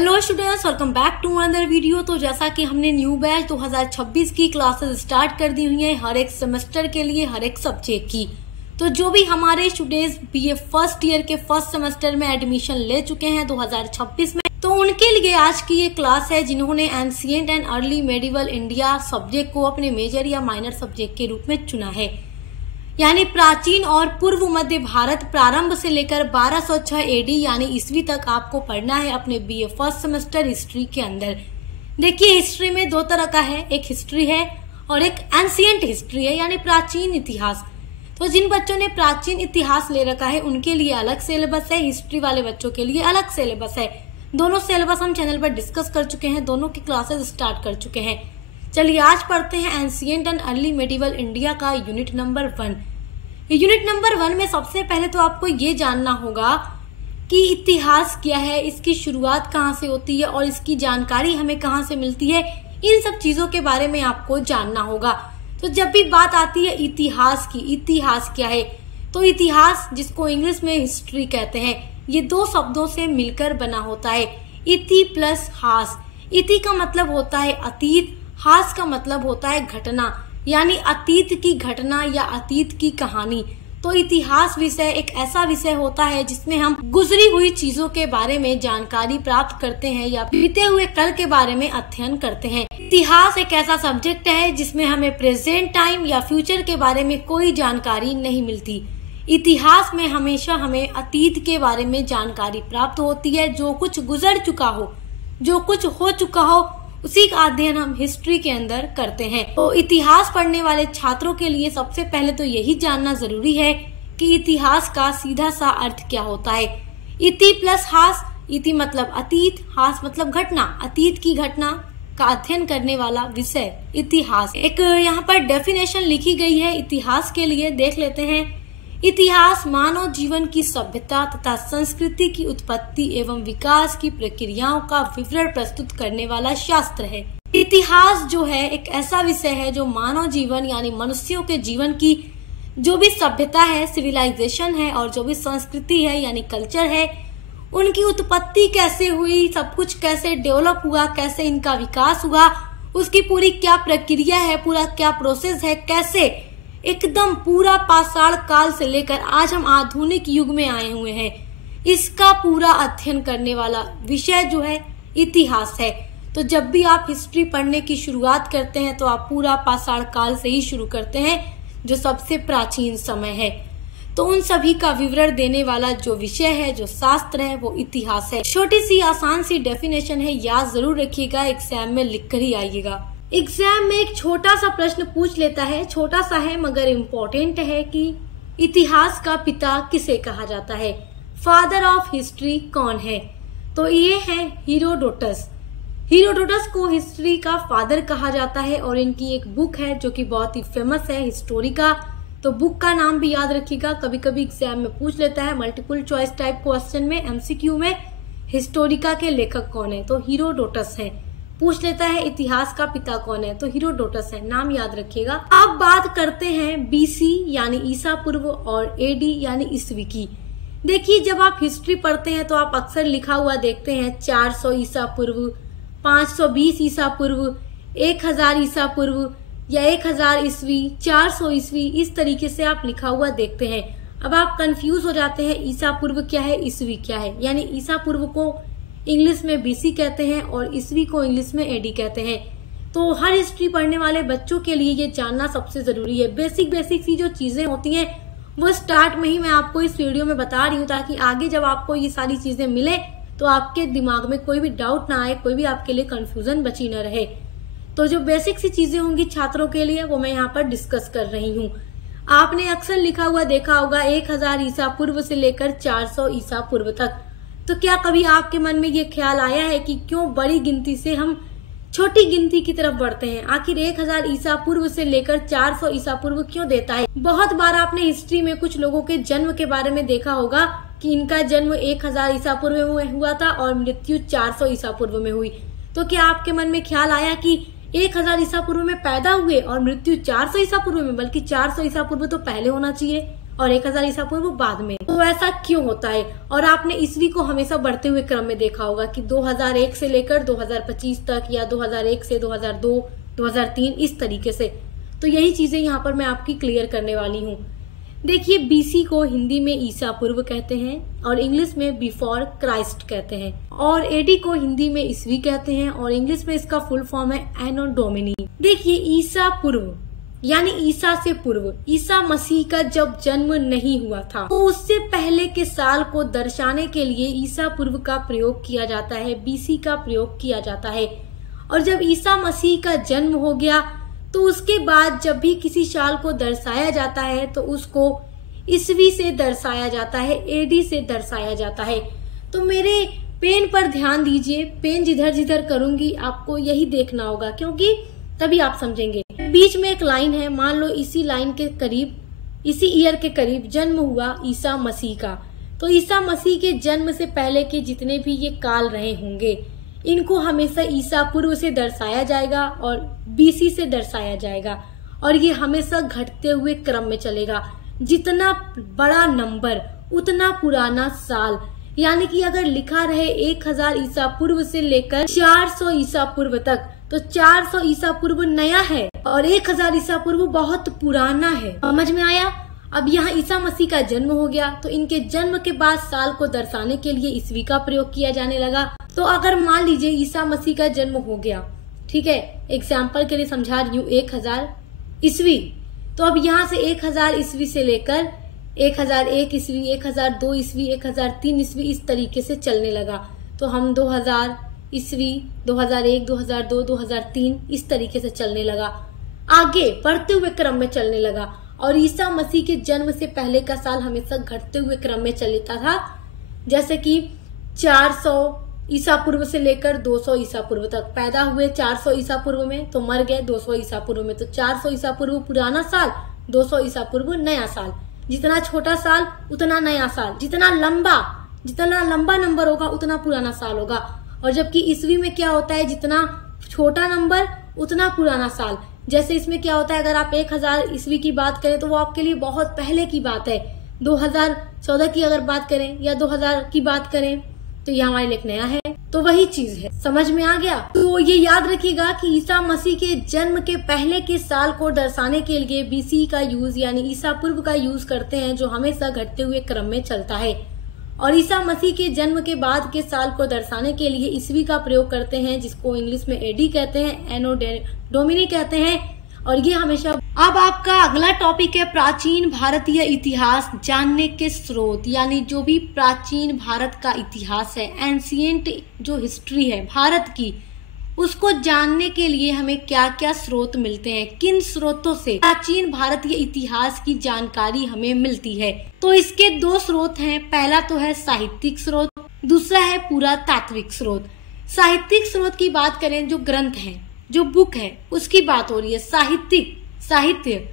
Hello students, welcome back to another video. तो जैसा कि हमने न्यू बैच 2026 की क्लासेस स्टार्ट कर दी हुई है हर एक सेमेस्टर के लिए, हर एक सब्जेक्ट की। तो जो भी हमारे स्टूडेंट्स बीए फर्स्ट ईयर के फर्स्ट सेमेस्टर में एडमिशन ले चुके हैं 2026 में, तो उनके लिए आज की ये क्लास है जिन्होंने ancient and early medieval India subject को अपने मेजर या माइनर सब्जेक्ट के रूप में चुना है। यानी प्राचीन और पूर्व मध्य भारत प्रारंभ से लेकर 1206 एडी यानी ईस्वी तक आपको पढ़ना है अपने बीए फर्स्ट सेमेस्टर हिस्ट्री के अंदर। देखिए, हिस्ट्री में दो तरह का है, एक हिस्ट्री है और एक एंशिएंट हिस्ट्री है यानी प्राचीन इतिहास। तो जिन बच्चों ने प्राचीन इतिहास ले रखा है उनके लिए अलग सिलेबस है, हिस्ट्री वाले बच्चों के लिए अलग सिलेबस है। दोनों सिलेबस हम चैनल पर डिस्कस कर चुके हैं, दोनों की क्लासेस स्टार्ट कर चुके हैं। चलिए आज पढ़ते हैं ancient and early medieval India का यूनिट नंबर 1। यूनिट नंबर 1 में सबसे पहले तो आपको ये जानना होगा कि इतिहास क्या है, इसकी शुरुआत कहाँ से होती है और इसकी जानकारी हमें कहाँ से मिलती है। इन सब चीजों के बारे में आपको जानना होगा। तो जब भी बात आती है इतिहास की, इतिहास क्या है, तो इतिहास जिसको इंग्लिश में हिस्ट्री कहते हैं, ये दो शब्दों से मिलकर बना होता है, इति प्लस हास। इति का मतलब होता है अतीत, हास का मतलब होता है घटना यानी अतीत की घटना या अतीत की कहानी। तो इतिहास विषय एक ऐसा विषय होता है जिसमें हम गुजरी हुई चीजों के बारे में जानकारी प्राप्त करते हैं या बीते हुए कल के बारे में अध्ययन करते हैं। इतिहास एक ऐसा सब्जेक्ट है जिसमें हमें प्रेजेंट टाइम या फ्यूचर के बारे में कोई जानकारी नहीं मिलती। इतिहास में हमेशा हमें अतीत के बारे में जानकारी प्राप्त होती है। जो कुछ गुजर चुका हो, जो कुछ हो चुका हो, उसी का अध्ययन हम हिस्ट्री के अंदर करते हैं। तो इतिहास पढ़ने वाले छात्रों के लिए सबसे पहले तो यही जानना जरूरी है कि इतिहास का सीधा सा अर्थ क्या होता है। इति प्लस हास, इति मतलब अतीत, हास मतलब घटना, अतीत की घटना का अध्ययन करने वाला विषय इतिहास। एक यहाँ पर डेफिनेशन लिखी गई है इतिहास के लिए, देख लेते हैं। इतिहास मानव जीवन की सभ्यता तथा संस्कृति की उत्पत्ति एवं विकास की प्रक्रियाओं का विवरण प्रस्तुत करने वाला शास्त्र है। इतिहास जो है एक ऐसा विषय है जो मानव जीवन यानी मनुष्यों के जीवन की जो भी सभ्यता है, सिविलाइजेशन है, और जो भी संस्कृति है यानी कल्चर है, उनकी उत्पत्ति कैसे हुई, सब कुछ कैसे डेवलप हुआ, कैसे इनका विकास हुआ, उसकी पूरी क्या प्रक्रिया है, पूरा क्या प्रोसेस है, कैसे एकदम पूरा पाषाण काल से लेकर आज हम आधुनिक युग में आए हुए हैं, इसका पूरा अध्ययन करने वाला विषय जो है इतिहास है। तो जब भी आप हिस्ट्री पढ़ने की शुरुआत करते हैं तो आप पूरा पाषाण काल से ही शुरू करते हैं, जो सबसे प्राचीन समय है। तो उन सभी का विवरण देने वाला जो विषय है, जो शास्त्र है, वो इतिहास है। छोटी सी आसान सी डेफिनेशन है, याद जरूर रखिएगा, एग्जाम में लिख कर ही आइएगा। एग्जाम में एक छोटा सा प्रश्न पूछ लेता है, छोटा सा है मगर इम्पोर्टेंट है, कि इतिहास का पिता किसे कहा जाता है, फादर ऑफ हिस्ट्री कौन है। तो ये है हीरोडोटस। हीरोडोटस को हिस्ट्री का फादर कहा जाता है और इनकी एक बुक है जो कि बहुत ही फेमस है, हिस्टोरिका। तो बुक का नाम भी याद रखिएगा, कभी कभी एग्जाम में पूछ लेता है मल्टीपल चॉइस टाइप क्वेश्चन में, एमसीक्यू में, हिस्टोरिका के लेखक कौन है, तो हीरोडोटस है। पूछ लेता है इतिहास का पिता कौन है, तो हीरोडोटस है, नाम याद रखिएगा। अब बात करते हैं बीसी यानी ईसा पूर्व और एडी यानी ईस्वी की। देखिए, जब आप हिस्ट्री पढ़ते हैं तो आप अक्सर लिखा हुआ देखते हैं 400 ईसा पूर्व, 520 ईसा पूर्व, 1000 ईसा पूर्व या 1000 ईस्वी, 400 ईस्वी, इस तरीके से आप लिखा हुआ देखते हैं। अब आप कंफ्यूज हो जाते हैं, ईसा पूर्व क्या है, ईस्वी क्या है। यानी ईसा पूर्व को इंग्लिश में बीसी कहते हैं और ईस्वी को इंग्लिश में एडी कहते हैं। तो हर हिस्ट्री पढ़ने वाले बच्चों के लिए ये जानना सबसे जरूरी है। बेसिक सी जो चीजें होती हैं वो स्टार्ट में ही मैं आपको इस वीडियो में बता रही हूँ, ताकि आगे जब आपको ये सारी चीजें मिले तो आपके दिमाग में कोई भी डाउट ना आए, कोई भी आपके लिए कंफ्यूजन बची न रहे। तो जो बेसिक सी चीजें होंगी छात्रों के लिए वो मैं यहाँ पर डिस्कस कर रही हूँ। आपने अक्सर लिखा हुआ देखा होगा 1000 ईसा पूर्व से लेकर 400 ईसा पूर्व तक। तो क्या कभी आपके मन में ये ख्याल आया है कि क्यों बड़ी गिनती से हम छोटी गिनती की तरफ बढ़ते हैं? आखिर 1000 ईसा पूर्व से लेकर 400 ईसा पूर्व क्यों देता है? बहुत बार आपने हिस्ट्री में कुछ लोगों के जन्म के बारे में देखा होगा कि इनका जन्म 1000 ईसा पूर्व में हुआ था और मृत्यु 400 ईसा पूर्व में हुई। तो क्या आपके मन में ख्याल आया कि 1000 ईसा पूर्व में पैदा हुए और मृत्यु 400 ईसा पूर्व में, बल्कि 400 ईसा पूर्व तो पहले होना चाहिए और 1000 ईसा पूर्व बाद में। तो ऐसा क्यों होता है? और आपने ईस्वी को हमेशा बढ़ते हुए क्रम में देखा होगा कि 2001 से लेकर 2025 तक या 2001 से 2002, 2003 इस तरीके से। तो यही चीजें यहाँ पर मैं आपकी क्लियर करने वाली हूँ। देखिए, बीसी को हिंदी में ईसा पूर्व कहते हैं और इंग्लिश में बिफोर क्राइस्ट कहते हैं, और एडी को हिंदी में ईस्वी कहते हैं और इंग्लिश में इसका फुल फॉर्म है एनो डोमिनी। देखिए, ईसा पूर्व यानी ईसा से पूर्व, ईसा मसीह का जब जन्म नहीं हुआ था तो उससे पहले के साल को दर्शाने के लिए ईसा पूर्व का प्रयोग किया जाता है, बीसी का प्रयोग किया जाता है। और जब ईसा मसीह का जन्म हो गया तो उसके बाद जब भी किसी साल को दर्शाया जाता है तो उसको ईस्वी से दर्शाया जाता है, एडी से दर्शाया जाता है। तो मेरे पेन पर ध्यान दीजिए, पेन जिधर जिधर करूंगी आपको यही देखना होगा, क्योंकि तभी आप समझेंगे। बीच में एक लाइन है, मान लो इसी लाइन के करीब, इसी ईयर के करीब जन्म हुआ ईसा मसीह का, तो ईसा मसीह के जन्म से पहले के जितने भी ये काल रहे होंगे इनको हमेशा ईसा पूर्व से दर्शाया जाएगा और बीसी से दर्शाया जाएगा, और ये हमेशा घटते हुए क्रम में चलेगा। जितना बड़ा नंबर उतना पुराना साल, यानी कि अगर लिखा रहे 1000 ईसा पूर्व से लेकर 400 ईसा पूर्व तक, तो 400 ईसा पूर्व नया है और 1000 ईसा पूर्व बहुत पुराना है। समझ में आया? अब यहाँ ईसा मसीह का जन्म हो गया तो इनके जन्म के बाद साल को दर्शाने के लिए ईस्वी का प्रयोग किया जाने लगा। तो अगर मान लीजिए ईसा मसीह का जन्म हो गया, ठीक है, एग्जाम्पल के लिए समझा रही हूँ, 1000 ईस्वी, तो अब यहाँ से 1000 ईस्वी से लेकर 1001 ईस्वी, 1002 ईस्वी, 1003 ईस्वी इस तरीके से चलने लगा। तो हम 2000 ईस्वी, 2001, 2002, 2003 इस तरीके से चलने लगा, आगे बढ़ते हुए क्रम में चलने लगा। और ईसा मसीह के जन्म से पहले का साल हमेशा घटते हुए क्रम में चलता था, जैसे कि 400 ईसा पूर्व से लेकर 200 ईसा पूर्व तक। पैदा हुए 400 ईसा पूर्व में तो मर गए 200 ईसा पूर्व में, तो 400 ईसा पूर्व पुराना साल, 200 ईसा पूर्व नया साल। जितना छोटा साल उतना नया साल, जितना लंबा नंबर होगा उतना पुराना साल होगा। और जबकि ईस्वी में क्या होता है, जितना छोटा नंबर उतना पुराना साल। जैसे इसमें क्या होता है, अगर आप 1000 ईस्वी की बात करें तो वो आपके लिए बहुत पहले की बात है। 2014 की अगर बात करें या 2000 की बात करें तो ये हमारे लिए नया है। तो वही चीज है, समझ में आ गया? तो ये याद रखिएगा कि ईसा मसीह के जन्म के पहले के साल को दर्शाने के लिए बीसी का यूज यानी ईसा पूर्व का यूज करते हैं, जो हमेशा घटते हुए क्रम में चलता है। और ईसा मसीह के जन्म के बाद के साल को दर्शाने के लिए ईस्वी का प्रयोग करते हैं, जिसको इंग्लिश में एडी कहते हैं, एनो डोमिनी कहते हैं। और ये हमेशा। अब आपका अगला टॉपिक है प्राचीन भारतीय इतिहास जानने के स्रोत, यानी जो भी प्राचीन भारत का इतिहास है, एंशिएंट जो हिस्ट्री है भारत की, उसको जानने के लिए हमें क्या क्या स्रोत मिलते हैं, किन स्रोतों से प्राचीन भारतीय इतिहास की जानकारी हमें मिलती है। तो इसके दो स्रोत हैं, पहला तो है साहित्यिक स्रोत, दूसरा है पुरातात्विक स्रोत। साहित्यिक स्रोत की बात करें, जो ग्रंथ है, जो बुक है, उसकी बात हो रही है। साहित्य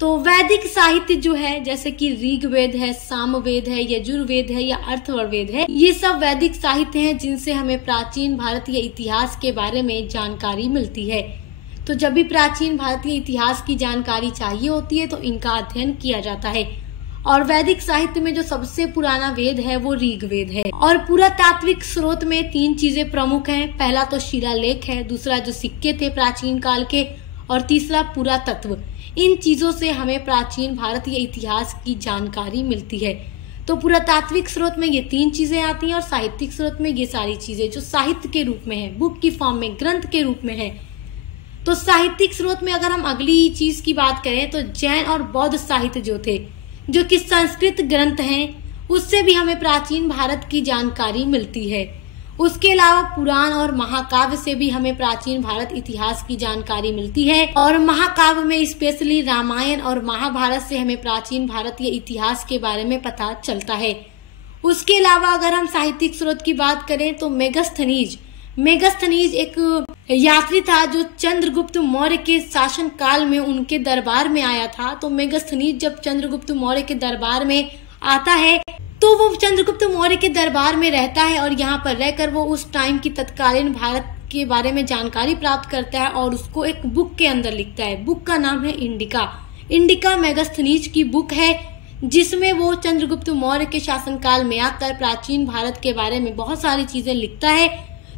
तो वैदिक साहित्य जो है, जैसे कि ऋग्वेद है, सामवेद है, यजुर्वेद है या अथर्ववेद है, ये सब वैदिक साहित्य हैं जिनसे हमें प्राचीन भारतीय इतिहास के बारे में जानकारी मिलती है। तो जब भी प्राचीन भारतीय इतिहास की जानकारी चाहिए होती है तो इनका अध्ययन किया जाता है। और वैदिक साहित्य में जो सबसे पुराना वेद है वो ऋग्वेद है। और पुरातात्विक स्रोत में 3 चीजें प्रमुख हैं, पहला तो शिलालेख है, दूसरा जो सिक्के थे प्राचीन काल के, और तीसरा पुरातत्व। इन चीजों से हमें प्राचीन भारतीय इतिहास की जानकारी मिलती है। तो पुरातात्विक स्रोत में ये 3 चीजें आती हैं और साहित्यिक स्रोत में ये सारी चीजें जो साहित्य के रूप में है, बुक की फॉर्म में, ग्रंथ के रूप में है। तो साहित्यिक स्रोत में अगर हम अगली चीज की बात करें तो जैन और बौद्ध साहित्य जो थे, जो कि संस्कृत ग्रंथ हैं, उससे भी हमें प्राचीन भारत की जानकारी मिलती है। उसके अलावा पुराण और महाकाव्य से भी हमें प्राचीन भारत इतिहास की जानकारी मिलती है। और महाकाव्य में स्पेशली रामायण और महाभारत से हमें प्राचीन भारतीय इतिहास के बारे में पता चलता है। उसके अलावा अगर हम साहित्यिक स्रोत की बात करें तो मेगस्थनीज एक यात्री था जो चंद्रगुप्त मौर्य के शासन काल में उनके दरबार में आया था। तो मेगस्थनीज जब चंद्रगुप्त मौर्य के दरबार में आता है तो वो चंद्रगुप्त मौर्य के दरबार में रहता है और यहाँ पर रहकर वो उस टाइम की तत्कालीन भारत के बारे में जानकारी प्राप्त करता है और उसको एक बुक के अंदर लिखता है। बुक का नाम है इंडिका। इंडिका मेगस्थनीज की बुक है, जिसमें वो चंद्रगुप्त मौर्य के शासनकाल में आकर प्राचीन भारत के बारे में बहुत सारी चीजें लिखता है।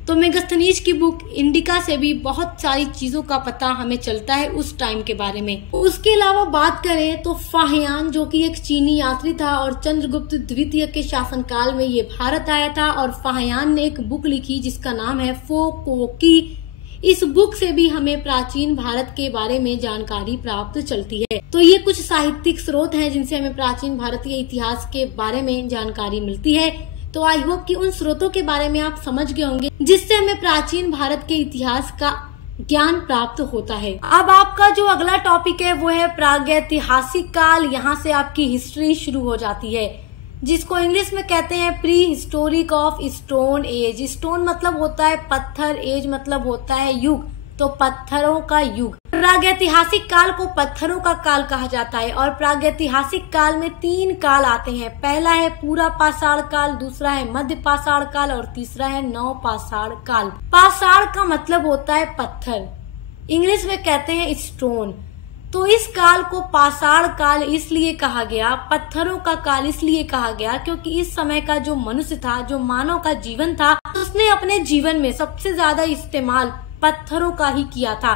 तो मेगास्थनीज की बुक इंडिका से भी बहुत सारी चीजों का पता हमें चलता है उस टाइम के बारे में। उसके अलावा बात करें तो फाहियान, जो कि एक चीनी यात्री था और चंद्रगुप्त द्वितीय के शासनकाल में ये भारत आया था, और फाहियान ने एक बुक लिखी जिसका नाम है फो को की। इस बुक से भी हमें प्राचीन भारत के बारे में जानकारी प्राप्त चलती है। तो ये कुछ साहित्यिक स्रोत हैं जिनसे हमें प्राचीन भारतीय इतिहास के बारे में जानकारी मिलती है। तो आई होप कि उन स्रोतों के बारे में आप समझ गए होंगे जिससे हमें प्राचीन भारत के इतिहास का ज्ञान प्राप्त होता है। अब आपका जो अगला टॉपिक है वो है प्रागैतिहासिक काल। यहाँ से आपकी हिस्ट्री शुरू हो जाती है, जिसको इंग्लिश में कहते हैं pre historic of stone age. Stone मतलब होता है पत्थर, एज मतलब होता है युग, तो पत्थरों का युग। प्रागैतिहासिक काल को पत्थरों का काल कहा जाता है और प्रागैतिहासिक काल में 3 काल आते हैं। पहला है पूरा पाषाण काल, दूसरा है मध्य पाषाण काल और तीसरा है नव पाषाण काल। पाषाण का मतलब होता है पत्थर, इंग्लिश में कहते हैं स्टोन। तो इस काल को पाषाण काल इसलिए कहा गया, पत्थरों का काल इसलिए कहा गया क्योंकि इस समय का जो मनुष्य था, जो मानव का जीवन था, उसने अपने जीवन में सबसे ज्यादा इस्तेमाल पत्थरों का ही किया था।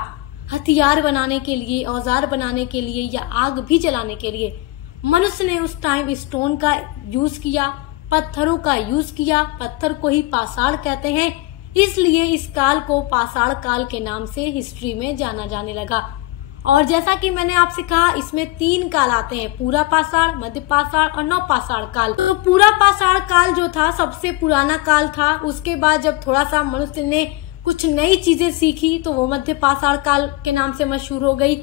हथियार बनाने के लिए, औजार बनाने के लिए या आग भी जलाने के लिए मनुष्य ने उस टाइम स्टोन का यूज किया, पत्थरों का यूज किया। पत्थर को ही पाषाण कहते हैं, इसलिए इस काल को पाषाण काल के नाम से हिस्ट्री में जाना जाने लगा। और जैसा कि मैंने आपसे कहा, इसमें 3 काल आते हैं, पूरा पाषाण, मध्य पाषाण और नव पाषाण काल। तो पूरा पाषाण काल जो था सबसे पुराना काल था। उसके बाद जब थोड़ा सा मनुष्य ने कुछ नई चीजें सीखी तो वो मध्य पाषाण काल के नाम से मशहूर हो गई।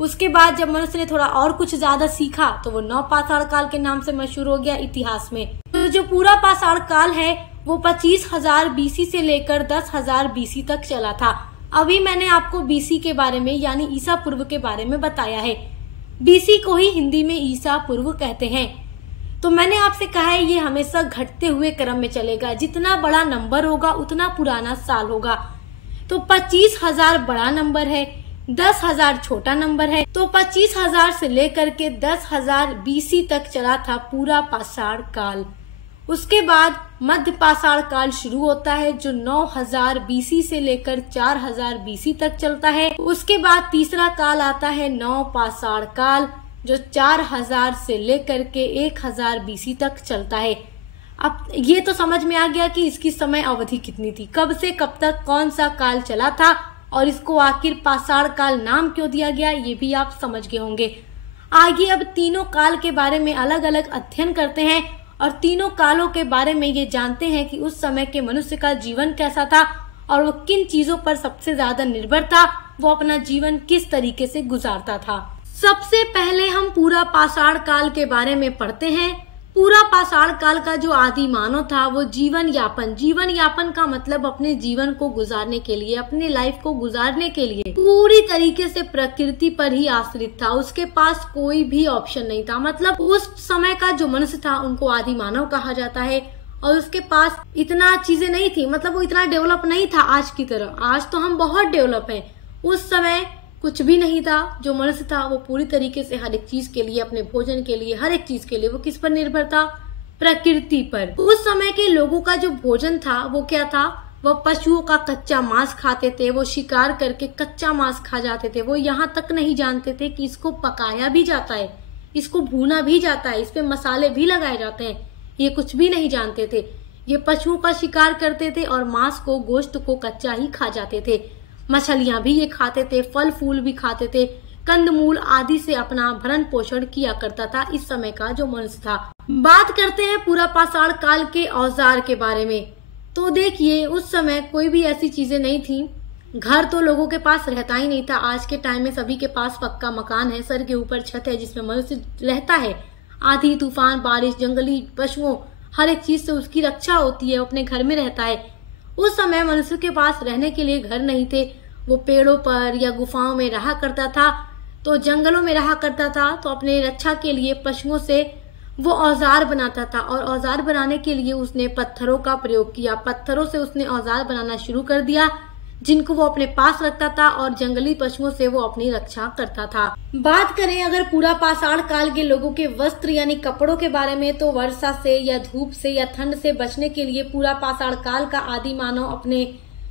उसके बाद जब मनुष्य ने थोड़ा और कुछ ज्यादा सीखा तो वो नव पाषाण काल के नाम से मशहूर हो गया इतिहास में। तो जो पूरा पाषाण काल है वो 25,000 BC से लेकर 10,000 BC तक चला था। अभी मैंने आपको BC के बारे में यानी ईसा पूर्व के बारे में बताया है। BC को ही हिंदी में ईसा पूर्व कहते हैं। तो मैंने आपसे कहा है ये हमेशा घटते हुए क्रम में चलेगा, जितना बड़ा नंबर होगा उतना पुराना साल होगा। तो 25,000 बड़ा नंबर है, 10,000 छोटा नंबर है। तो 25,000 से लेकर के 10,000 BC तक चला था पूरा पाषाण काल। उसके बाद मध्य पाषाण काल शुरू होता है जो 9,000 BC से लेकर 4,000 BC तक चलता है। उसके बाद तीसरा काल आता है नव पाषाण काल जो 4,000 से लेकर के 1,000 BC तक चलता है। अब ये तो समझ में आ गया कि इसकी समय अवधि कितनी थी, कब से कब तक कौन सा काल चला था और इसको आखिर पाषाण काल नाम क्यों दिया गया, ये भी आप समझ गए होंगे। आगे अब तीनों काल के बारे में अलग अलग अध्ययन करते हैं और तीनों कालों के बारे में ये जानते हैं कि उस समय के मनुष्य का जीवन कैसा था और वो किन चीजों पर सबसे ज्यादा निर्भर था, वो अपना जीवन किस तरीके से गुजारता था। सबसे पहले हम पूरा पाषाण काल के बारे में पढ़ते हैं। पूरा पाषाण काल का जो आदि मानव था वो जीवन यापन का मतलब अपने जीवन को गुजारने के लिए, अपने लाइफ को गुजारने के लिए पूरी तरीके से प्रकृति पर ही आश्रित था। उसके पास कोई भी ऑप्शन नहीं था। मतलब उस समय का जो मनुष्य था उनको आदि मानव कहा जाता है और उसके पास इतना चीजें नहीं थी, मतलब वो इतना डेवलप नहीं था आज की तरह। आज तो हम बहुत डेवलप हैं, उस समय कुछ भी नहीं था। जो मनुष्य था वो पूरी तरीके से हर एक चीज के लिए, अपने भोजन के लिए, हर एक चीज के लिए वो किस पर निर्भर था, प्रकृति पर। उस समय के लोगों का जो भोजन था वो क्या था, वो पशुओं का कच्चा मांस खाते थे, वो शिकार करके कच्चा मांस खा जाते थे। वो यहाँ तक नहीं जानते थे कि इसको पकाया भी जाता है, इसको भूना भी जाता है, इस पे मसाले भी लगाए जाते हैं, ये कुछ भी नहीं जानते थे। ये पशुओं का शिकार करते थे और मांस को, गोश्त को कच्चा ही खा जाते थे। मछलियां भी ये खाते थे, फल फूल भी खाते थे, कंदमूल आदि से अपना भरण पोषण किया करता था इस समय का जो मनुष्य था। बात करते हैं पूरा पाषाण काल के औजार के बारे में। तो देखिए उस समय कोई भी ऐसी चीजें नहीं थी। घर तो लोगों के पास रहता ही नहीं था। आज के टाइम में सभी के पास पक्का मकान है, सर के ऊपर छत है जिसमें मनुष्य रहता है। आंधी तूफान, बारिश, जंगली पशुओं, हर एक चीज से उसकी रक्षा होती है, अपने घर में रहता है। उस समय मनुष्य के पास रहने के लिए घर नहीं थे, वो पेड़ों पर या गुफाओं में रहा करता था, तो जंगलों में रहा करता था। तो अपने रक्षा के लिए पशुओं से वो औजार बनाता था और औजार बनाने के लिए उसने पत्थरों का प्रयोग किया। पत्थरों से उसने औजार बनाना शुरू कर दिया जिनको वो अपने पास रखता था और जंगली पशुओं से वो अपनी रक्षा करता था। बात करें अगर पूरा पाषाण काल के लोगों के वस्त्र यानी कपड़ों के बारे में, तो वर्षा से या धूप से या ठंड से बचने के लिए पूरा पाषाण काल का आदि मानव अपने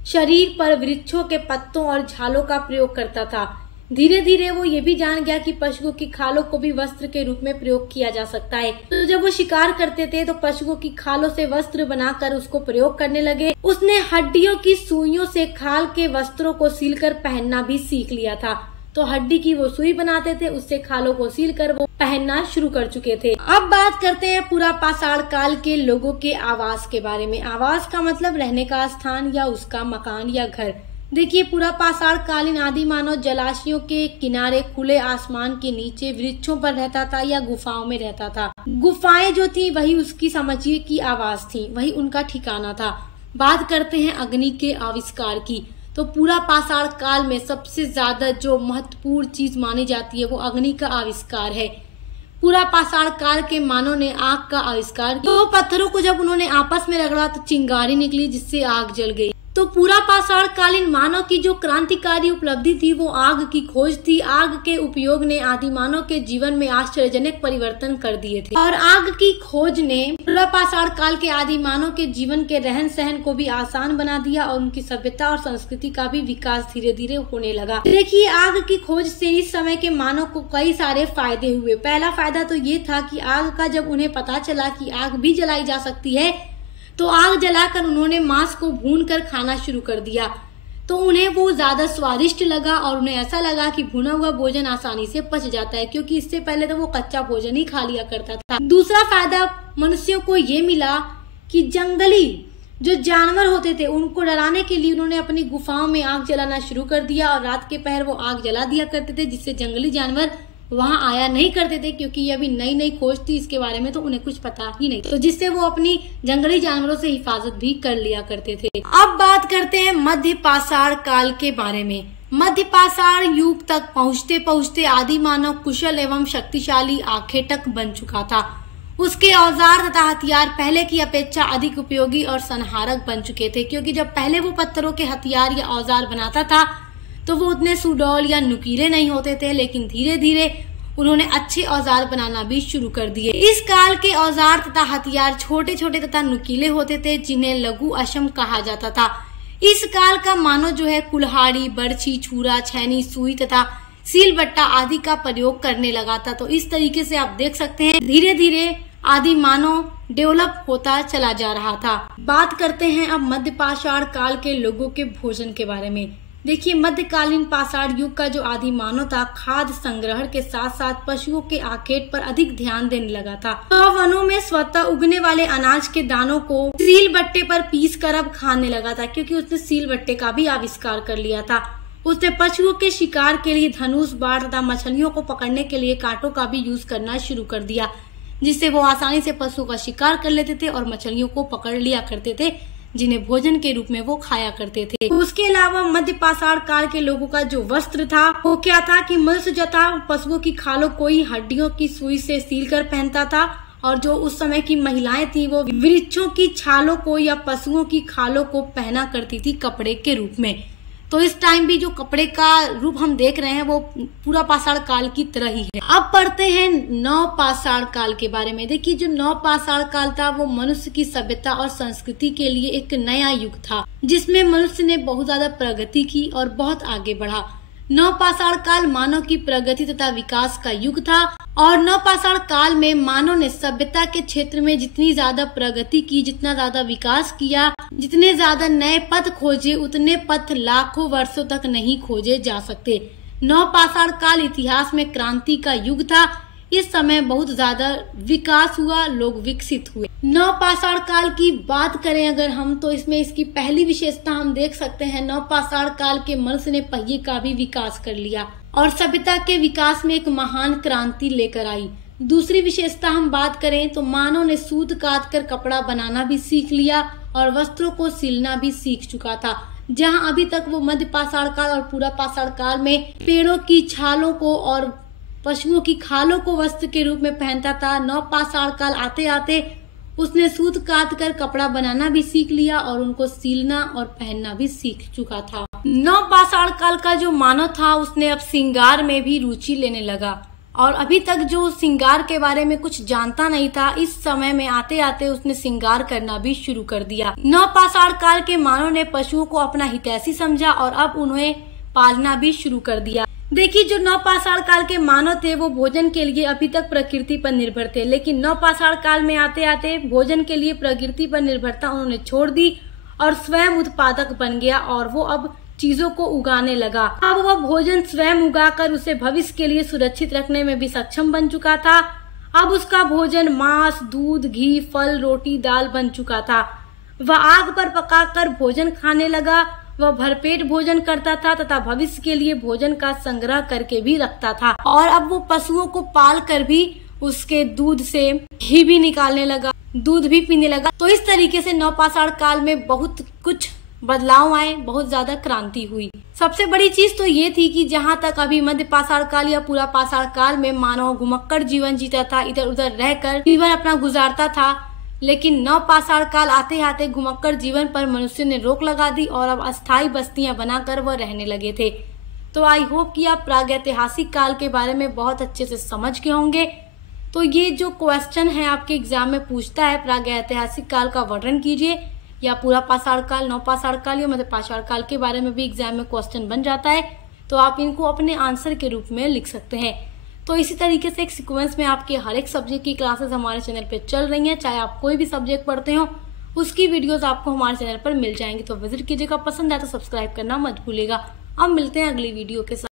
शरीर पर वृक्षों के पत्तों और झालों का प्रयोग करता था। धीरे धीरे वो ये भी जान गया कि पशुओं की खालों को भी वस्त्र के रूप में प्रयोग किया जा सकता है। तो जब वो शिकार करते थे तो पशुओं की खालों से वस्त्र बनाकर उसको प्रयोग करने लगे। उसने हड्डियों की सुइयों से खाल के वस्त्रों को सीलकर पहनना भी सीख लिया था। तो हड्डी की वो सुई बनाते थे, उससे खालों को सीलकर वो पहनना शुरू कर चुके थे। अब बात करते हैं पूरा पाषाण काल के लोगों के आवास के बारे में। आवास का मतलब रहने का स्थान या उसका मकान या घर। देखिए, पूरा पाषाण कालीन आदि मानव जलाशयों के किनारे, खुले आसमान के नीचे, वृक्षों पर रहता था या गुफाओं में रहता था। गुफाएं जो थी वही उसकी समझिए की आवास थी, वही उनका ठिकाना था। बात करते हैं अग्नि के आविष्कार की। तो पूरा पाषाण काल में सबसे ज्यादा जो महत्वपूर्ण चीज मानी जाती है वो अग्नि का आविष्कार है। पूरा पाषाण काल के मानव ने आग का आविष्कार किया। तो पत्थरों को जब उन्होंने आपस में रगड़ा तो चिंगारी निकली, जिससे आग जल गई। तो पूरा पाषाण कालीन मानव की जो क्रांतिकारी उपलब्धि थी वो आग की खोज थी। आग के उपयोग ने आदि मानव के जीवन में आश्चर्यजनक परिवर्तन कर दिए थे और आग की खोज ने पूरा पाषाण काल के आदि मानव के जीवन के रहन सहन को भी आसान बना दिया और उनकी सभ्यता और संस्कृति का भी विकास धीरे धीरे होने लगा। देखिए, आग की खोज से इस समय के मानव को कई सारे फायदे हुए। पहला फायदा तो ये था कि आग का जब उन्हें पता चला कि आग भी जलाई जा सकती है तो आग जलाकर उन्होंने मांस को भूनकर खाना शुरू कर दिया। तो उन्हें वो ज्यादा स्वादिष्ट लगा और उन्हें ऐसा लगा कि भुना हुआ भोजन आसानी से पच जाता है, क्योंकि इससे पहले तो वो कच्चा भोजन ही खा लिया करता था। दूसरा फायदा मनुष्यों को ये मिला कि जंगली जो जानवर होते थे उनको डराने के लिए उन्होंने अपनी गुफाओं में आग जलाना शुरू कर दिया और रात के पहर वो आग जला दिया करते थे, जिससे जंगली जानवर वहां आया नहीं करते थे, क्योंकि ये अभी नई नई खोज थी इसके बारे में, तो उन्हें कुछ पता ही नहीं। तो जिससे वो अपनी जंगली जानवरों से हिफाजत भी कर लिया करते थे। अब बात करते हैं मध्य पाषाण काल के बारे में। मध्य पाषाण युग तक पहुंचते पहुंचते आदि मानव कुशल एवं शक्तिशाली आखेटक बन चुका था। उसके औजार तथा हथियार पहले की अपेक्षा अधिक उपयोगी और संहारक बन चुके थे, क्योंकि जब पहले वो पत्थरों के हथियार या औजार बनाता था तो वो उतने सुडौल या नुकीले नहीं होते थे, लेकिन धीरे धीरे उन्होंने अच्छे औजार बनाना भी शुरू कर दिए। इस काल के औजार तथा हथियार छोटे छोटे तथा नुकीले होते थे, जिन्हें लघु अश्म कहा जाता था। इस काल का मानव जो है कुल्हाड़ी, बर्छी, छुरा, छैनी, सुई तथा सीलबट्टा आदि का प्रयोग करने लगा था। तो इस तरीके से आप देख सकते हैं धीरे धीरे आदि मानव डेवलप होता चला जा रहा था। बात करते हैं अब मध्य पाषाण काल के लोगों के भोजन के बारे में। देखिए, मध्यकालीन पाषाण युग का जो आदि मानव था खाद्य संग्रहण के साथ साथ पशुओं के आखेट पर अधिक ध्यान देने लगा था। तो वनों में स्वतः उगने वाले अनाज के दानों को सील बट्टे पर पीस कर अब खाने लगा था, क्योंकि उसने सील बट्टे का भी आविष्कार कर लिया था। उसने पशुओं के शिकार के लिए धनुष, बाण तथा मछलियों को पकड़ने के लिए कांटों का भी यूज करना शुरू कर दिया, जिससे वो आसानी से पशुओं का शिकार कर लेते थे और मछलियों को पकड़ लिया करते थे, जिन्हें भोजन के रूप में वो खाया करते थे। उसके अलावा मध्य पाषाण काल के लोगों का जो वस्त्र था वो क्या था कि मनुष्य जो था पशुओं की खालों को ही हड्डियों की सुई से सील कर पहनता था, और जो उस समय की महिलाएं थी वो वृक्षों की छालों को या पशुओं की खालों को पहना करती थी कपड़े के रूप में। तो इस टाइम भी जो कपड़े का रूप हम देख रहे हैं वो पूरा पाषाण काल की तरह ही है। अब पढ़ते हैं नव पाषाण काल के बारे में। देखिए, जो नव पाषाण काल था वो मनुष्य की सभ्यता और संस्कृति के लिए एक नया युग था, जिसमें मनुष्य ने बहुत ज्यादा प्रगति की और बहुत आगे बढ़ा। नव पाषाण काल मानव की प्रगति तथा विकास का युग था, और नव पाषाण काल में मानव ने सभ्यता के क्षेत्र में जितनी ज्यादा प्रगति की, जितना ज्यादा विकास किया, जितने ज्यादा नए पथ खोजे, उतने पथ लाखों वर्षों तक नहीं खोजे जा सकते। नव पाषाण काल इतिहास में क्रांति का युग था। इस समय बहुत ज्यादा विकास हुआ, लोग विकसित हुए। नव पाषाण काल की बात करें अगर हम, तो इसमें इसकी पहली विशेषता हम देख सकते हैं, नव पाषाण काल के मनुष्य ने पहिए का भी विकास कर लिया और सभ्यता के विकास में एक महान क्रांति लेकर आई। दूसरी विशेषता हम बात करें तो मानव ने सूत काट कर कपड़ा बनाना भी सीख लिया और वस्त्रों को सिलना भी सीख चुका था। जहां अभी तक वो मध्य पाषाण काल और पूरा पाषाण काल में पेड़ों की छालों को और पशुओं की खालों को वस्त्र के रूप में पहनता था, नव पाषाण काल आते आते उसने सूत काट कर कपड़ा बनाना भी सीख लिया और उनको सीलना और पहनना भी सीख चुका था। नवपाषाण काल का जो मानव था उसने अब श्रृंगार में भी रुचि लेने लगा और अभी तक जो श्रृंगार के बारे में कुछ जानता नहीं था, इस समय में आते आते उसने श्रृंगार करना भी शुरू कर दिया। नवपाषाण काल के मानव ने पशुओं को अपना हितैषी समझा और अब उन्हें पालना भी शुरू कर दिया। देखिए, जो नवपाषाण काल के मानव थे वो भोजन के लिए अभी तक प्रकृति पर निर्भर थे, लेकिन नवपाषाण काल में आते आते भोजन के लिए प्रकृति पर निर्भरता उन्होंने छोड़ दी और स्वयं उत्पादक बन गया और वो अब चीजों को उगाने लगा। अब वह भोजन स्वयं उगाकर उसे भविष्य के लिए सुरक्षित रखने में भी सक्षम बन चुका था। अब उसका भोजन मांस, दूध, घी, फल, रोटी, दाल बन चुका था। वह आग पर पकाकर भोजन खाने लगा। वह भरपेट भोजन करता था तथा भविष्य के लिए भोजन का संग्रह करके भी रखता था और अब वो पशुओं को पाल कर भी उसके दूध से घी भी निकालने लगा, दूध भी पीने लगा। तो इस तरीके से नवपाषाण काल में बहुत कुछ बदलाव आए, बहुत ज्यादा क्रांति हुई। सबसे बड़ी चीज तो ये थी कि जहाँ तक अभी मध्य पाषाण काल या पूरा पाषाण काल में मानव घुमक्कड़ जीवन जीता था, इधर उधर रहकर जीवन अपना गुजारता था, लेकिन नवपाषाण काल आते आते घुमक्कड़ जीवन पर मनुष्य ने रोक लगा दी और अब अस्थायी बस्तियां बनाकर वह रहने लगे थे। तो आई होप कि आप प्रागैतिहासिक काल के बारे में बहुत अच्छे से समझ गए होंगे। तो ये जो क्वेश्चन है आपके एग्जाम में पूछता है, प्रागैतिहासिक काल का वर्णन कीजिए, या पूरा पाषाण काल, नवपाषाण काल या मध्य पाषाण काल के बारे में भी एग्जाम में क्वेश्चन बन जाता है, तो आप इनको अपने आंसर के रूप में लिख सकते हैं। तो इसी तरीके से एक सीक्वेंस में आपके हर एक सब्जेक्ट की क्लासेस हमारे चैनल पे चल रही हैं। चाहे आप कोई भी सब्जेक्ट पढ़ते हो, उसकी वीडियोस आपको हमारे चैनल पर मिल जाएंगी। तो विजिट कीजिएगा, पसंद आए तो सब्सक्राइब करना मत भूलिएगा। अब मिलते हैं अगली वीडियो के साथ।